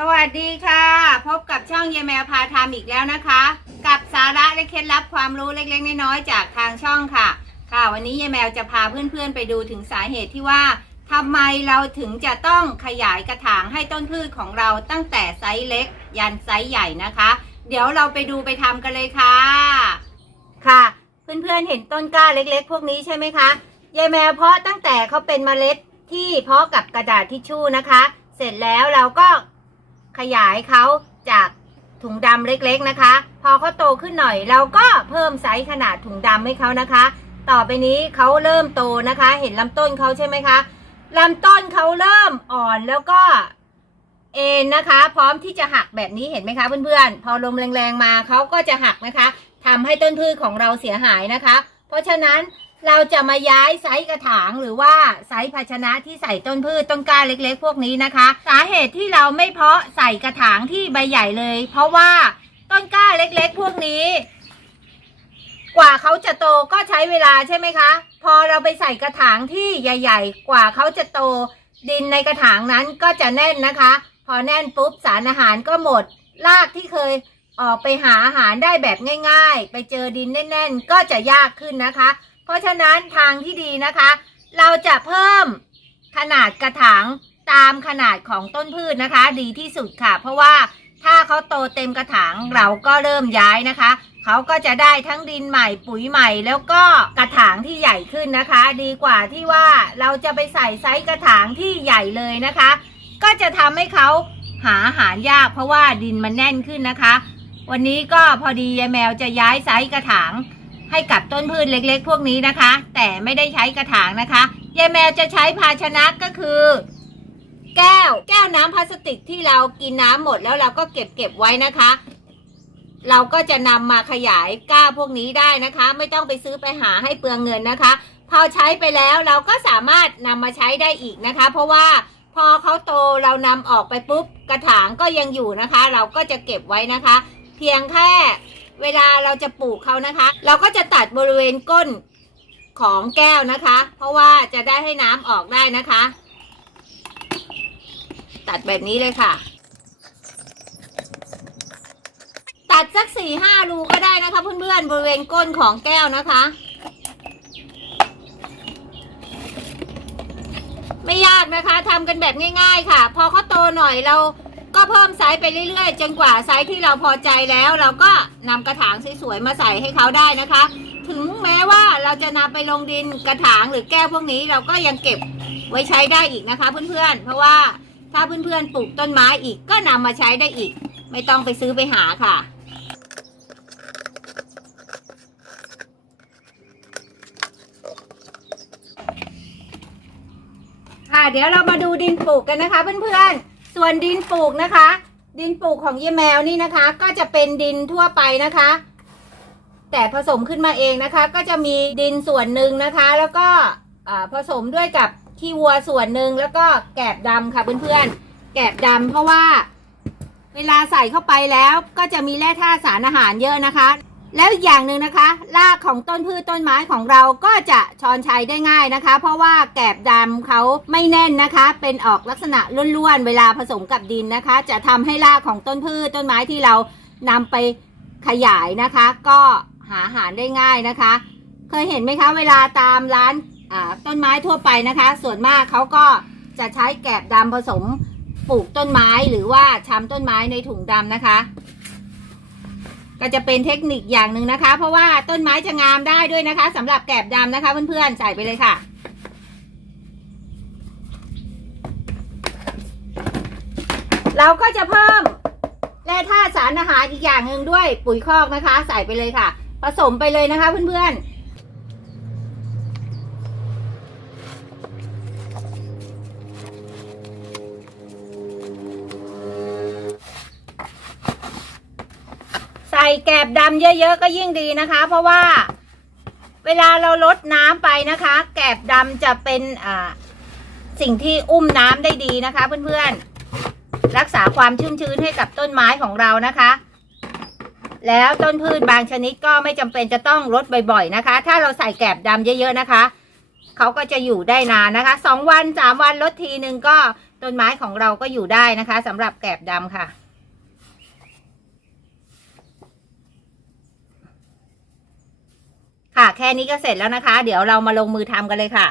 สวัสดีค่ะ พบกับช่องเยแมวพาทำอีกแล้วนะคะ กับสาระและเคล็ดลับความรู้เล็กๆน้อยๆจากทางช่องค่ะ ค่ะ วันนี้เยแมวจะพาเพื่อนๆไปดูถึงสาเหตุที่ว่าทำไมเราถึงจะต้องขยายกระถางให้ต้นพืชของเราตั้งแต่ไซส์เล็ก ยันไซส์ใหญ่นะคะ เดี๋ยวเราไปดูไปทำกันเลยค่ะ ค่ะ เพื่อนๆเห็นต้นกล้าเล็ก ๆ พวกนี้ใช่ไหมคะยายแมวเพาะตั้งแต่เขาเป็นเมล็ดที่เพาะกับกระดาษทิชชู่นะคะ เสร็จแล้วเราก็ ขยายเขาจากถุงดำเล็กๆนะคะ พอเขาโตขึ้นหน่อยเราก็เพิ่มไซส์ขนาดถุงดำให้เขานะคะ ต่อไปนี้เขาเริ่มโตนะคะ เห็นลำต้นเขาใช่ไหมคะลำต้นเขาเริ่มอ่อนแล้วก็เอ็นนะคะ พร้อมที่จะหักแบบนี้เห็นไหมคะเพื่อนๆ พอลมแรงๆมาเขาก็จะหักนะคะทำให้ต้นพืชของเราเสียหายนะคะ เพราะฉะนั้น เราจะมาย้ายไซส์กระถางหรือว่าไซส์ภาชนะที่ใส่ต้นพืชต้นกล้าเล็กๆ พวกนี้นะคะ สาเหตุที่เราไม่เพาะใส่กระถางที่ใบใหญ่เลย เพราะว่าต้นกล้าเล็กๆ พวกนี้ กว่าเขาจะโตก็ใช้เวลาใช่ไหมคะ พอเราไปใส่กระถางที่ใหญ่ ๆ กว่าเขาจะโต ดินในกระถางนั้นก็จะแน่นนะคะ พอแน่นปุ๊บสารอาหารก็หมดรากที่เคยออกไปหาอาหารได้แบบง่าย ๆ ไปเจอดินแน่น ๆ ก็จะยากขึ้นนะคะ เพราะฉะนั้นทางที่ดีนะคะ เราจะเพิ่มขนาดกระถางตามขนาดของต้นพืชนะคะ ดีที่สุดค่ะ เพราะว่าถ้าเขาโตเต็มกระถางเราก็เริ่มย้ายนะคะ เขาก็จะได้ทั้งดินใหม่ปุ๋ยใหม่ แล้วก็กระถางที่ใหญ่ขึ้นนะคะ ดีกว่าที่ว่าเราจะไปใส่ไซส์กระถางที่ใหญ่เลยนะคะ ก็จะทำให้เขาหาอาหารยากเพราะว่าดินมันแน่นขึ้นนะคะ วันนี้ก็พอดียายแมวจะย้ายไซส์กระถาง ให้กับต้นพืชเล็กๆ พวกนี้นะคะ แต่ไม่ได้ใช้กระถางนะคะยายแมวจะใช้ภาชนะก็คือ แก้ว แก้วน้ำพลาสติกที่เรากินน้ำหมดแล้วเราก็เก็บเก็บไว้นะคะ เราก็จะนำมาขยายก้าพวกนี้ได้นะคะ ไม่ต้องไปซื้อไปหาให้เปลืองเงินนะคะ พอใช้ไปแล้วเราก็สามารถนำมาใช้ได้อีกนะคะ เพราะว่าพอเขาโตเรานำออกไปปุ๊บกระถางก็ยังอยู่นะคะ เราก็จะเก็บไว้นะคะ เพียงแค่ เวลาเราจะปลูกเขานะคะ เราก็จะตัดบริเวณก้นของแก้วนะคะ เพราะว่าจะได้ให้น้ำออกได้นะคะ ตัดแบบนี้เลยค่ะ ตัดสักสี่ห้ารูก็ได้นะคะ เพื่อนๆบริเวณก้นของแก้วนะคะ ไม่ยากนะคะทำกันแบบง่าย ๆ ค่ะ พอเขาโตหน่อยเรา เพิ่มไซส์ไปเรื่อยๆ จนกว่าไซส์ที่เราพอใจแล้ว เราก็นำกระถางสวยๆมาใส่ให้เขาได้นะคะ ถึงแม้ว่าเราจะนำไปลงดินกระถางหรือแก้วพวกนี้เราก็ยังเก็บไว้ใช้ได้อีกนะคะ เพื่อนๆ เพราะว่าถ้าเพื่อนๆปลูกต้นไม้อีกก็นำมาใช้ได้อีก ไม่ต้องไปซื้อไปหาค่ะค่ะเดี๋ยวเรามาดูดินปลูกกันนะคะเพื่อนๆ ส่วนดินปลูกนะคะ ดินปลูกของเยแมวนี่นะคะ ก็จะเป็นดินทั่วไปนะคะ แต่ผสมขึ้นมาเองนะคะ ก็จะมีดินส่วนหนึ่งนะคะ แล้วก็ผสมด้วยกับขี้วัวส่วนหนึ่งแล้วก็แกบดำค่ะเพื่อนๆ แกบดำเพราะว่า เวลาใส่เข้าไปแล้วก็จะมีแร่ธาตุสารอาหารเยอะนะคะ แล้วอย่างหนึ่งนะคะรากของต้นพืชต้นไม้ของเราก็จะชอนชัยได้ง่ายนะคะ เพราะว่าแกบดำเขาไม่แน่นนะคะ เป็นออกลักษณะล้วนๆเวลาผสมกับดินนะคะ จะทำให้รากของต้นพืชต้นไม้ที่เรานำไปขยายนะคะ ก็หาอาหารได้ง่ายนะคะ เคยเห็นไหมคะ เวลาตามร้านต้นไม้ทั่วไปนะคะ ส่วนมากเขาก็จะใช้แกบดำผสมปลูกต้นไม้หรือว่าชำต้นไม้ในถุงดำนะคะ ก็จะเป็นเทคนิคอย่างหนึ่งนะคะ เพราะว่าต้นไม้จะงามได้ด้วยนะคะสำหรับแกบดำนะคะ เพื่อนๆใส่ไปเลยค่ะ เราก็จะเพิ่มแร่ธาตุสารอาหารอีกอย่างหนึ่งด้วยปุ๋ยคอกนะคะ ใส่ไปเลยค่ะ ผสมไปเลยนะคะเพื่อนๆ แกบดำเยอะๆก็ยิ่งดีนะคะ เพราะว่าเวลาเราลดน้ำไปนะคะ แกบดำจะเป็นอ่าสิ่งที่อุ้มน้ำได้ดีนะคะ เพื่อนๆ รักษาความชุ่มชื้นให้กับต้นไม้ของเรานะคะ แล้วต้นพืชบางชนิดก็ไม่จำเป็นจะต้องรดบ่อยๆนะคะ ถ้าเราใส่แกบดำเยอะๆนะคะเขาก็จะอยู่ได้นานนะคะสองวันสามวันลดทีหนึ่งก็ต้นไม้ของเราก็อยู่ได้นะคะสำหรับแกบดำค่ะ ค่ะ แค่นี้ก็เสร็จแล้วนะคะ เดี๋ยวเรามาลงมือทำกันเลยค่ะ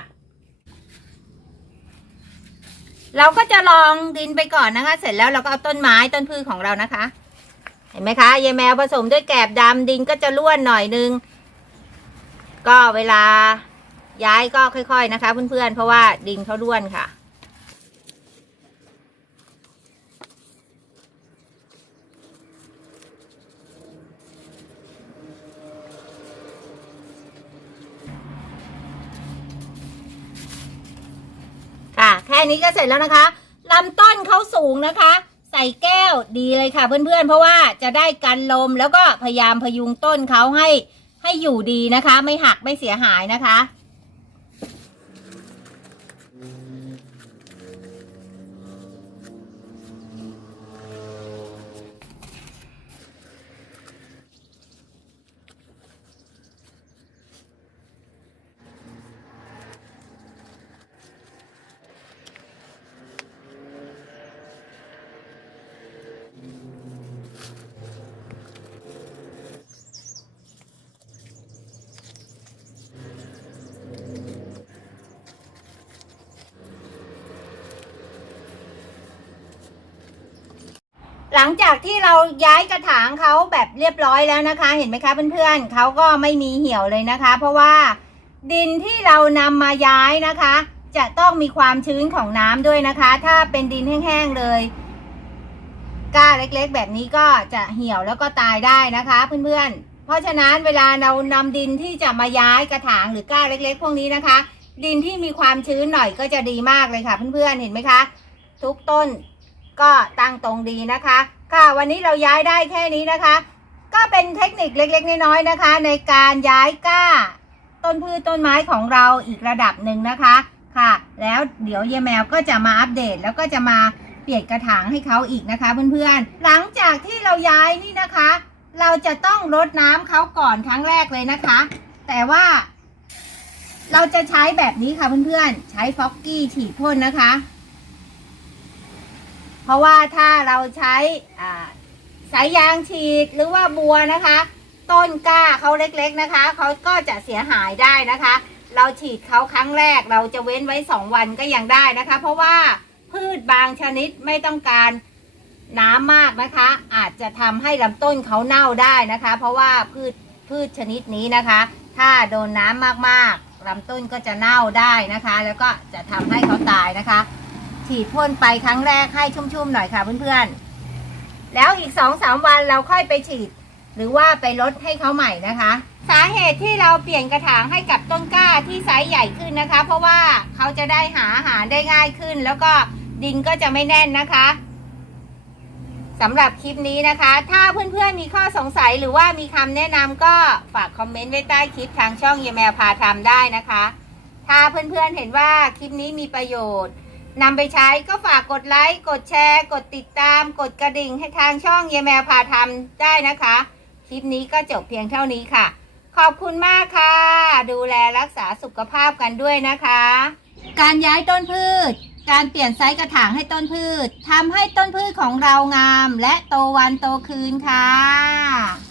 เราก็จะลองดินไปก่อนนะคะ เสร็จแล้วเราก็เอาต้นไม้ต้นพืชของเรานะคะ เห็นไหมคะยายแมวผสมด้วยแกบดำดินก็จะร่วนหน่อยนึง ก็เวลาย้ายก็ค่อย ๆนะคะ เพื่อนๆเพราะว่าดินเขาร่วนค่ะ ค่ะแค่นี้ก็เสร็จแล้วนะคะลำต้นเขาสูงนะคะ ใส่แก้วดีเลยค่ะ เพื่อนๆ เพราะว่าจะได้กันลมแล้วก็พยายามพยุงต้นเขาให้ให้อยู่ดีนะคะ ไม่หักไม่เสียหายนะคะ หลังจากที่เราย้ายกระถางเขาแบบเรียบร้อยแล้วนะคะ เห็นไหมคะเพื่อนๆเขาก็ไม่มีเหี่ยวเลยนะคะ เพราะว่าดินที่เรานำมาย้ายนะคะ จะต้องมีความชื้นของน้ำด้วยนะคะ ถ้าเป็นดินแห้งๆเลยก้าเล็กๆ แบบนี้ก็จะเหี่ยวแล้วก็ตายได้นะคะเพื่อนๆ เพราะฉะนั้นเวลาเรานำดินที่จะมาย้ายกระถางหรือก้าเล็ก ๆ พวกนี้นะคะ ดินที่มีความชื้นหน่อยก็จะดีมากเลยค่ะเพื่อนๆเห็นไหมคะ ทุกต้น ก็ตั้งตรงดีนะคะ ค่ะวันนี้เราย้ายได้แค่นี้นะคะ ก็เป็นเทคนิคเล็กๆน้อยๆนะคะ ในการย้ายก้า ต้นพืชต้นไม้ของเราอีกระดับหนึ่งนะคะค่ะ แล้วเดี๋ยวเยแมวก็จะมาอัปเดตแล้วก็จะมาเปลี่ยนกระถางให้เขาอีกนะคะเพื่อนๆ หลังจากที่เราย้ายนี่นะคะ เราจะต้องรดน้ำเขาก่อนครั้งแรกเลยนะคะ แต่ว่า เราจะใช้แบบนี้ค่ะเพื่อนๆ ใช้ฟอกกี้ฉีดพ่นนะคะ เพราะว่าถ้าเราใช้สายยางฉีดหรือว่าบัวนะคะ ต้นกล้าเขาเล็กๆนะคะเขาก็จะเสียหายได้นะคะ เราฉีดเขาครั้งแรกเราจะเว้นไว้สองวันก็ยังได้นะคะ เพราะว่าพืชบางชนิดไม่ต้องการน้ำมากนะคะ อาจจะทำให้ลำต้นเขาเน่าได้นะคะ เพราะว่าพืชพืชชนิดนี้นะคะ ถ้าโดนน้ำมากๆลำต้นก็จะเน่าได้นะคะ แล้วก็จะทำให้เขาตายนะคะ ฉีดพ่นไปครั้งแรกให้ชุ่มๆหน่อยค่ะเพื่อนๆ แล้วอีกสองสามวันเราค่อยไปฉีด หรือว่าไปลดให้เขาใหม่นะคะ สาเหตุที่เราเปลี่ยนกระถางให้กับต้นกล้าที่ไซส์ใหญ่ขึ้นนะคะ เพราะว่าเขาจะได้หาอาหารได้ง่ายขึ้น แล้วก็ดินก็จะไม่แน่นนะคะสำหรับคลิปนี้นะคะ ถ้าเพื่อนๆมีข้อสงสัยหรือว่ามีคำแนะนำก็ฝากคอมเมนต์ไว้ใต้คลิปทางช่องเยแมวพาทำได้นะคะ ถ้าเพื่อนๆเห็นว่าคลิปนี้มีประโยชน์ นำไปใช้ก็ฝากกดไลค์ กดแชร์ กดติดตาม กดกระดิ่งให้ทางช่องเยแมวพาทำได้นะคะ คลิปนี้ก็จบเพียงเท่านี้ค่ะ ขอบคุณมากค่ะ ดูแลรักษาสุขภาพกันด้วยนะคะ การย้ายต้นพืช การเปลี่ยนไซส์กระถางให้ต้นพืชทำให้ต้นพืชของเรางาม และโตวันโตคืนค่ะ